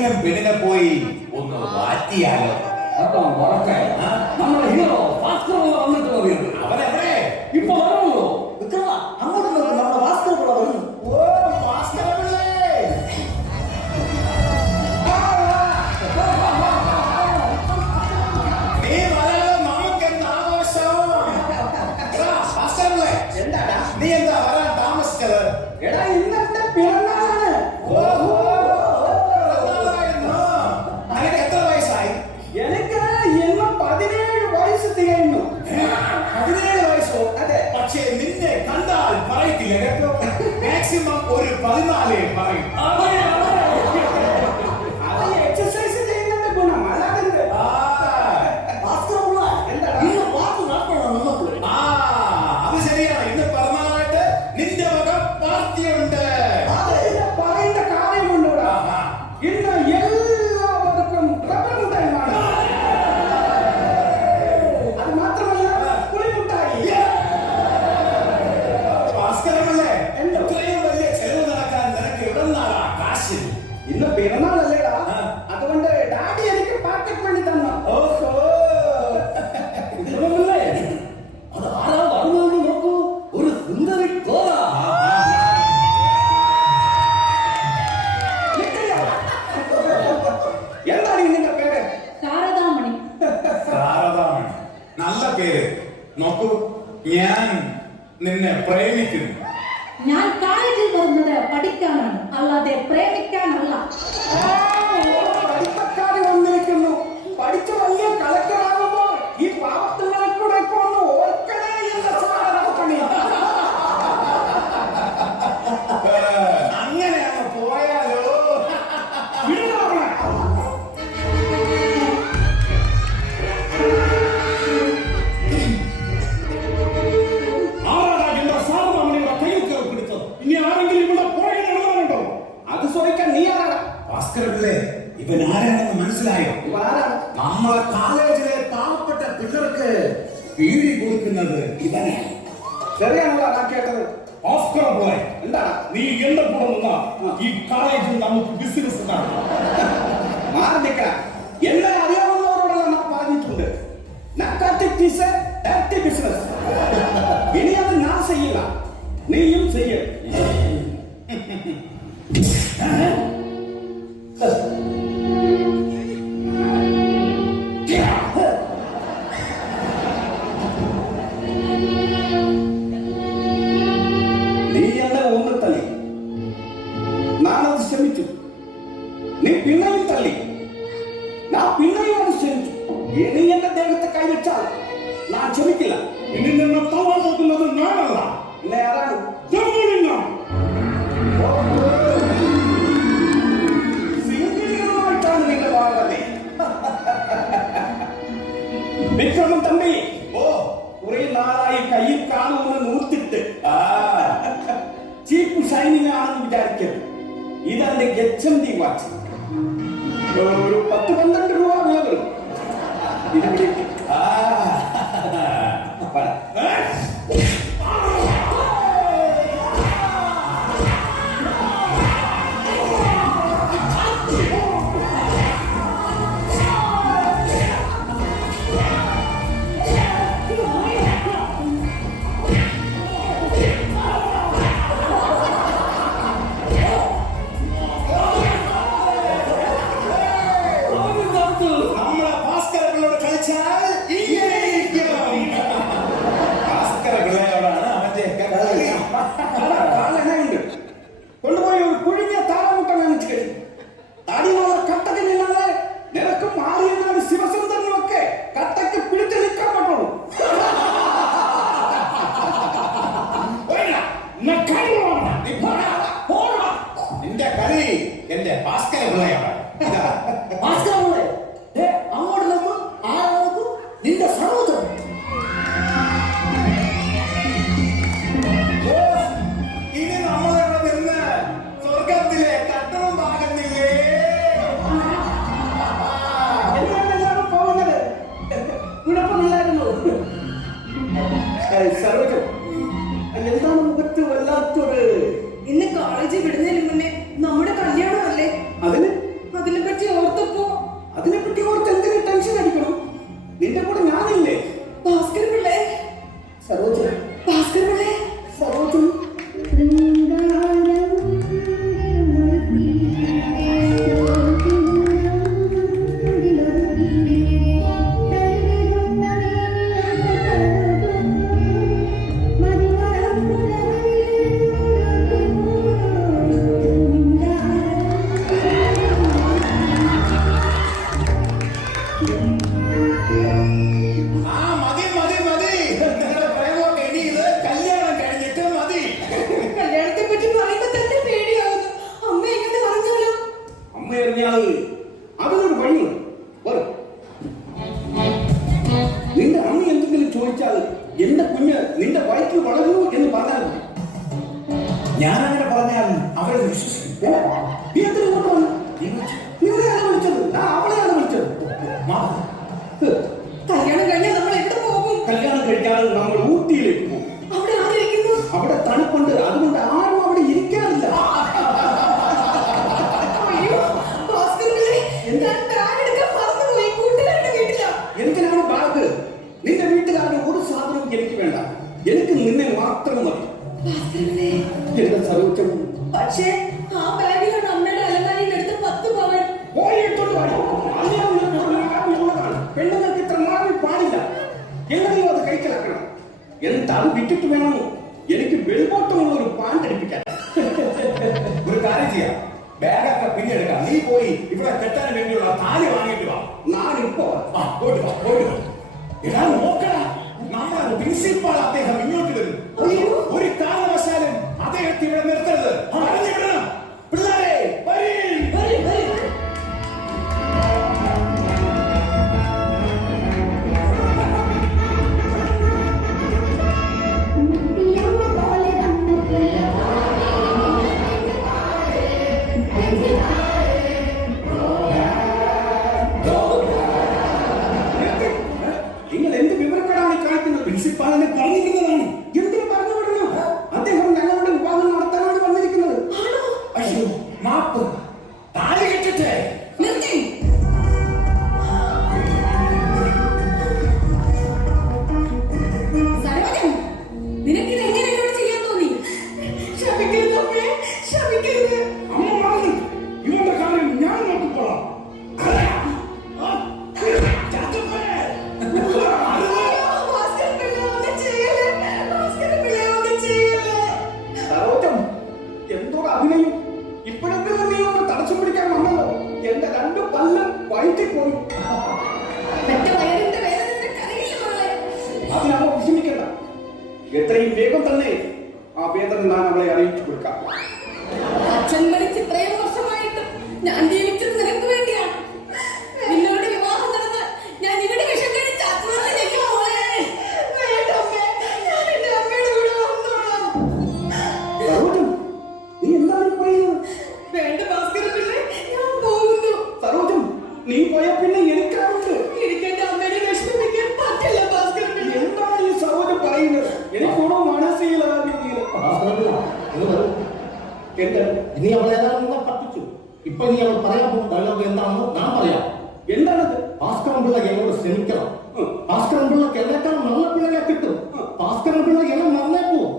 ഏതെങ്കിലും പെണ്ണിനെ പോയി ഒന്ന് മാറ്റിയാലോ? അപ്പൊ നമ്മുടെ ഹീറോ വന്നിട്ട് പറയുന്നത് അവനെവിടെ? ഇപ്പൊ വരുമല്ലോ. അങ്ങോട്ട് നമ്മുടെ ഭാസ്കർ വരുന്നു. ഓ ഭാസ്കരപിള്ളേ, നീ വരാതെ നമുക്ക് എന്ത് ആഘോഷം? എടാ ഭാസ്കരപിള്ളേ, നീ എന്താ വരാൻ താമസിച്ചത്? എടാ ഇന്നത്തെ പിറന്നാളാണ്. ഓഹോ, പിറന്നാളായിരുന്നോ? നിനക്ക് എത്ര വയസ്സായി? എനിക്ക് ഇന്ന് 17 വയസ്സ് തികയുന്നു. 17 വയസ്സോ? അതെ. പക്ഷേ നിന്നെ കണ്ടാൽ പറയത്തില്ല കേട്ടോ. മാക്സിമം ഒരു 14 പറയും. അത് എക്സസൈസ് ചെയ്യുന്നതിന്റെ ഗുണം. അല്ലാതെ ആ, ഇന്ന് പാട്ട് നടത്തണം നമുക്ക്. ആ, അത് ശരിയാണ്. ഇന്ന് പിറന്നാളായിട്ട് നിന്റെ വക പാർട്ടിയുണ്ട്. പറയേണ്ട കാര്യമുണ്ട് ഇവിടെ. ആഹാ. ഇന്ന് എല്ലാവർക്കും റബ്ബർ മുട്ടായി വേണം. അത് മാത്രമല്ല പുളിമുട്ടായി. ഭാസ്കരപിള്ളേ, എന്തോ? ഇത്രയും വലിയ ചെലവ് നടക്കാൻ നിനക്ക് എവിടുന്നാടാ കാശ്? ഇന്ന് പിറന്നാളല്ലേടാ, ആ. അതുകൊണ്ട് ഡാഡി എനിക്ക് പാക്കറ്റ് മണി തന്നു. ഓഹോ, അത് ആരാ വരുന്നതെന്ന് നോക്കൂ. ഒരു സുന്ദരി കോല. എന്താണ് നിന്റെ പേര്? ശാരദാമണി. ശാരദാമണി, നല്ല പേര്. നോക്കൂ, ഞാൻ നിന്നെ പ്രേമിക്കുന്നു. ഞാൻ കോളേജിൽ വരുന്നത് പഠിക്കാനാണ്, അല്ലാതെ പ്രേമിക്കാനല്ല. പഠിപ്പക്കാരി വന്നിരിക്കുന്നു. പഠിച്ചു വലിയ കളക്ടറാകുമ്പോൾ ഈ പാവത്തുങ്ങളെ കൂടെ കൊണ്ട് ഓർക്കണേ എന്ന സാധനപ്പണി. അങ്ങനെ അങ്ങ് പോയാലോ? അത് ചോദിക്കാൻ നീ ആരാണ്? ഭാസ്കരപിള്ളേ, ഇവൻ ആരാണെന്ന് മനസ്സിലായോ? ഇവരാരാണ്? നമ്മളെ കോളേജിലെ പാവപ്പെട്ട പിള്ളേർക്ക് വീടി കൊടുക്കുന്നത് ഇവനാണ്. ശരിയാണല്ലോ ഞാൻ കേട്ടത്. ഭാസ്കരപിള്ളേ, എന്താണ്? നീ എന്റെ കൂടെ നിന്നാ ഈ കോളേജിൽ നമുക്ക് ബിസിനസ് നടത്താം. മാറി നിൽക്കണം. എന്നെ അറിയാവുന്നവരോടെല്ലാം ഞാൻ പറഞ്ഞിട്ടുണ്ട്. നക്കാറ്റിക് ഈസ് എ ഡയറക്റ്റ് ബിസിനസ്. ഇനി അത് ഞാൻ ചെയ്യില്ല, നീയും ചെയ്യ. നീ എന്നെ ഒന്ന് തള്ളി, ഞാനത് ക്ഷമിച്ചു. നീ പിന്നെയും തള്ളി, ഞാൻ പിന്നെയും അത് ക്ഷമിച്ചു. ഇനി എന്റെ ദേഹത്തെ കൈവച്ചാൽ ഞാൻ ക്ഷമിക്കില്ല. ഇനി നിന്നെ തള്ളാൻ നോക്കുന്നത് ഞാനല്ല, പിന്നെ ആരാണ്? ജമ്മുലിംഗം. സിംഗിളുമായിട്ടാണ് നിന്റെ വാദത്തെ. വിക്രമൻ തമ്പി, ഓ, കുറെ നാളായി കയ്യിൽ കാണുമെന്ന് നൂത്തിട്ട് ആ, ചീപ്പ് ഷൈനിങ് ആണെന്ന് വിചാരിക്കരുത്. ഇതെന്റെ HMD വാച്ച്. ഒരു 10-12 രൂപ വില വരും. ഇത് പിടിക്ക്. ആ. നമ്മളെ ഭാസ്കരപിള്ളയോട് കളിച്ചാൽ ഇങ്ങനെ ഇരിക്കണം. ഭാസ്കരപിള്ളയോടാണ് അവന്റെയൊക്കെ കളി. കാലെണ്ണയുണ്ട്. കൊണ്ടുപോയി ഒരു കുഴിഞ്ഞ താളമുട്ട കാണിച്ചു കഴിഞ്ഞു. തടിയുള്ള കട്ടക്ക് നിന്നാല് നിനക്ക് മാറിയെന്നാണ് ശിവസുന്ദരനും ഒക്കെ കട്ടക്ക് പിടിച്ചു നിൽക്കാൻ പറ്റുള്ളൂ. നിന്റെ കളി എന്റെ ഭാസ്കരപിള്ളയോടാണ്. അങ്ങോട്ട് നോക്കൂ, ആരാ നോക്കൂ, നിന്റെ സഹോദരൻ. ഇനി നമ്മളിവിടെ നിന്ന് സ്വർഗത്തിലെ കട്ടണം പാകുന്നില്ലേ? എന്താണ് പോകുന്നത്? കുഴപ്പമില്ലായിരുന്നു. സരോജം, എന്താണ് മുഖത്ത് വല്ലാത്തൊരു? ഇന്ന് കോളേജിൽ വിടുന്നതിന് മുന്നേ നമ്മുടെ കല്യാണമല്ലേ, അതിന് അതിനെപ്പറ്റി നിന്റെ കൂടെ ഞാനില്ലേ? ഭാസ്കര പിള്ളേ, സരോജ, ഭാസ്കര പിള്ളേ, സരോജ, ആ മതി മതി മതി, നിങ്ങളുടെ പ്രേമമൊക്കെ ഇനി ഇത് കല്യാണം കഴിഞ്ഞിട്ട് മതി. കല്യാണത്തെ പറ്റി പറയുമ്പോ തന്നെ പേടിയാവുന്നു. അമ്മ എങ്ങനെ പറഞ്ഞാലോ? അമ്മ അറിഞ്ഞാൽ അതിനൊരു വഴിയുണ്ട്. വരൂ. നിന്റെ അമ്മ എന്തെങ്കിലും ചോദിച്ചാൽ എന്റെ കുഞ്ഞ് നിന്റെ വയറ്റിൽ വളരുന്നു എന്ന് പറഞ്ഞാൽ മതി. ഞാനങ്ങനെ പറഞ്ഞാൽ അവരെ വിശ്വസിക്കും. നീ എന്തിനു കൊണ്ടുവന്നു? നിങ്ങളെയാണ് വിളിച്ചത്, ഞാൻ അവളെയാണ് വിളിച്ചത്. കല്യാണം കഴിഞ്ഞാൽ നമ്മൾ എവിടെ പോകും? കല്യാണം കഴിക്കാതെ നമ്മൾ ഊട്ടിയിലേക്ക് പോകും. അവിടെ ആരിയ്ക്കുന്നു? അവിടെ തണുപ്പുണ്ട്, അതുകൊണ്ട് ആരും അവിടെ ഇരിക്കാറില്ല. അയ്യോ, ഭാസ്കര പിള്ളേ, ഞാൻ ബാഗ് എടുക്കാൻ മറന്നുപോയി. കൂട്ടുകാരുടെ വീട്ടിലാ. എന്തിനാണ് ബാഗ്? നിന്റെ വീട്ടുകാരുടെ ഒരു സാധനവും എനിക്ക് വേണ്ട. എനിക്ക് നിന്നെ മാത്രം മതി. ഭാസ്കര പിള്ളേ, എന്റെ സരോജം പക്ഷേ ആ ബാഗിലാണ് അമ്മയുടെ അലമാരിയിൽ എടുത്ത് 10 പവൻ. പോയിട്ടുള്ള വഴി. പെണ്ണുങ്ങൾക്ക് ഇത്ര മാറി പാടില്ല. എങ്ങനെയോ അത് കൈക്കലാക്കണം. എന്നിട്ട് അത് വിറ്റിട്ട് വേണം എനിക്ക് വെളിപോട്ടമുള്ള ഒരു പാൻറ് അടിപ്പിക്കാൻ. ഒരു കാര്യം ചെയ്യാം, ബാഗൊക്കെ പിന്നെ എടുക്കാം. നീ പോയി ഇവിടെ കെട്ടാൻ വേണ്ടിയുള്ള താലി വാങ്ങിയിട്ട് വാ. നാനിപ്പോ ആ, പോയിട്ട് വാ, പോയിട്ട് വാ. എടാ നോക്കടാ, നമ്മുടെ പ്രിൻസിപ്പാൾ അദ്ദേഹം ഇങ്ങോട്ട് വരും. ഒരു കാരണവശാലും അദ്ദേഹത്തെ ഇവിടെ നിർത്തരുത്. പറഞ്ഞു വിടണം. പിള്ളേരെ വരീൻ. വരൂ, വരൂ. നിങ്ങൾ എന്ത് വിവരപ്പെടാണ് കാണിക്കുന്നത്? പ്രിൻസിപ്പാളിനെ പറഞ്ഞിരുന്നതാണ്. എന്തിനു പറഞ്ഞു വിടണം? അദ്ദേഹം ഞങ്ങളുടെ വിവാഹം നടത്താനാണ് വന്നിരിക്കുന്നത്. അയ്യോ, മാപ്പ്. താലി കെട്ടിട്ടെ. നിർത്തി. സരോജം, നിനക്കിത് എങ്ങനെ എന്നോട് ചെയ്യാൻ തോന്നി? ക്ഷമിക്കരുത് അമ്മേ, ക്ഷമിക്കരുത്. അമ്മ മാറി. ഇവന്റെ കാര്യം ഞാൻ നോക്കിക്കോളാം. ഭാസ്കര പിള്ളേ, ഒന്നും ചെയ്യല്ലേ. ഭാസ്കര പിള്ളേ, ഒന്നും ചെയ്യല്ലേ. സരോജം, എന്തോ അഭിനയം. ഇപ്പോഴെങ്കിലും നീ ഒന്ന് തടസ്സം പിടിക്കാൻ വന്നല്ലോ. എന്റെ 2 പല്ലും വയറ്റിൽ പോയി. പെറ്റ വയറിന്റെ വേദന നിനക്കറിയില്ല മകളെ. അതിനവ വിഷമിക്കണ്ട. എത്രയും വേഗം തന്നെ ആ വേദന ഞാൻ അവളെ അറിയിച്ചു കൊടുക്കാം. അച്ഛൻ മരിച്ച് ഇത്രയും വർഷമായിട്ട് ഞാൻ ജീവിച്ചത് നിനക്ക് വേണ്ടിയാണ്. നിന്നോട് വിവാഹം നടന്ന് ഞാൻ ഇവിടെ വിഷം കഴിച്ച് ആത്മഹത്യ ചെയ്യുമോ മോളെ? വേണ്ട അമ്മേ, ഞാൻ എന്റെ അമ്മയുടെ കൂടെ വന്നോളാം. സരോജം, നീ എന്താണ് പറയുന്നത്? വേണ്ട ഭാസ്കര പിള്ളേ, ഞാൻ പോകുന്നു. സരോജം, നീ പോയ പിന്നെ എനിക്കാവുണ്ട്. എനിക്ക് എന്റെ അമ്മയെ വിഷമിപ്പിക്കാൻ പറ്റില്ല ഭാസ്കര പിള്ളേ. എന്താണ് ഈ സരോജം പറയുന്നത്? എനിക്കൊരു മനസ്സിലാകുന്നില്ല. എന്താ ഇനി അവൾ ഏതായാലും നിന്നെ പറ്റിച്ചു. ഇപ്പൊ നീ അവൾ പറയാൻ പോകുന്ന ഡയലോഗ് എന്താണെന്ന് ഞാൻ പറയാം. എന്താണത്? ഭാസ്കരൻ പിള്ള എന്നോട് ക്ഷമിക്കണം. ഭാസ്കരൻ പിള്ളക്ക് എന്നെക്കാൾ നല്ല പിള്ളയെ കിട്ടും. ഭാസ്കരൻ പിള്ള എന്നെ മറന്നേ പോവും.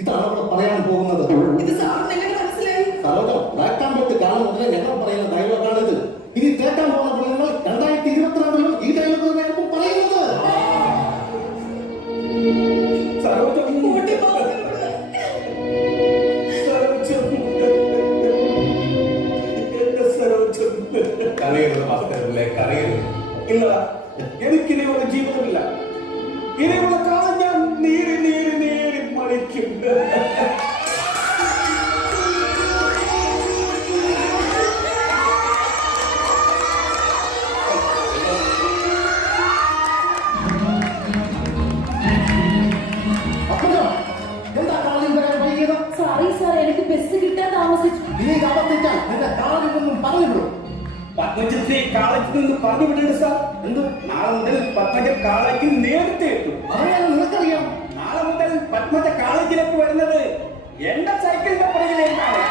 ഇതാണ് അവൾ പറയാൻ പോകുന്നത്. ഇത് സാറിന് എങ്ങനെ മനസ്സിലായി? സരോജം, ബ്ലാക്ക് ആൻഡ് വൈറ്റ് കാലം മുതലേ ഞങ്ങൾ പറയുന്ന ഡയലോഗാണിത്. ഇനി കേൾക്കാൻ പോകുന്ന പിള്ളങ്ങൾ 2022 ഈ ഡയലോഗ് തന്നെയാണ് പറയുന്നത്. സരോജം, കൂട്ടി ഭാസ്കര പിള്ളേ. സരോജം, എന്റെ സരോജം. കരയരുത് ഭാസ്കരല്ലേ, കരയരുത്. ഇല്ല, എനിക്കിനി ഒരു ജീവിതമില്ല. ഇനിയുള്ള കാലം ഞാൻ നീറി നീറി നീറി മരിക്കും. അപ്പോഴോ എന്താ കാര്യം പറയാൻ വൈകിയത്? സോറി സാർ, എനിക്ക് ബസ് കിട്ടാൻ താമസിച്ചു. ഇനി ആവർത്തിച്ചാൽ നിന്റെ കാലിൽ നിന്നും പറഞ്ഞുവിടും. പത്മജിത്തെ കോളേജിൽ നിന്ന് പറഞ്ഞു വിടേണ്ട സാർ. എന്ത്? നാളെ മുതൽ പത്മജ കോളേജിൽ നേരത്തെ എത്തും. അറിയാൻ നിനക്കറിയാം. നാളെ മുതൽ പത്മജ കോളേജിലേക്ക് വരുന്നത് എന്റെ സൈക്കിളിന്റെ പുറകിലേക്കാണ്.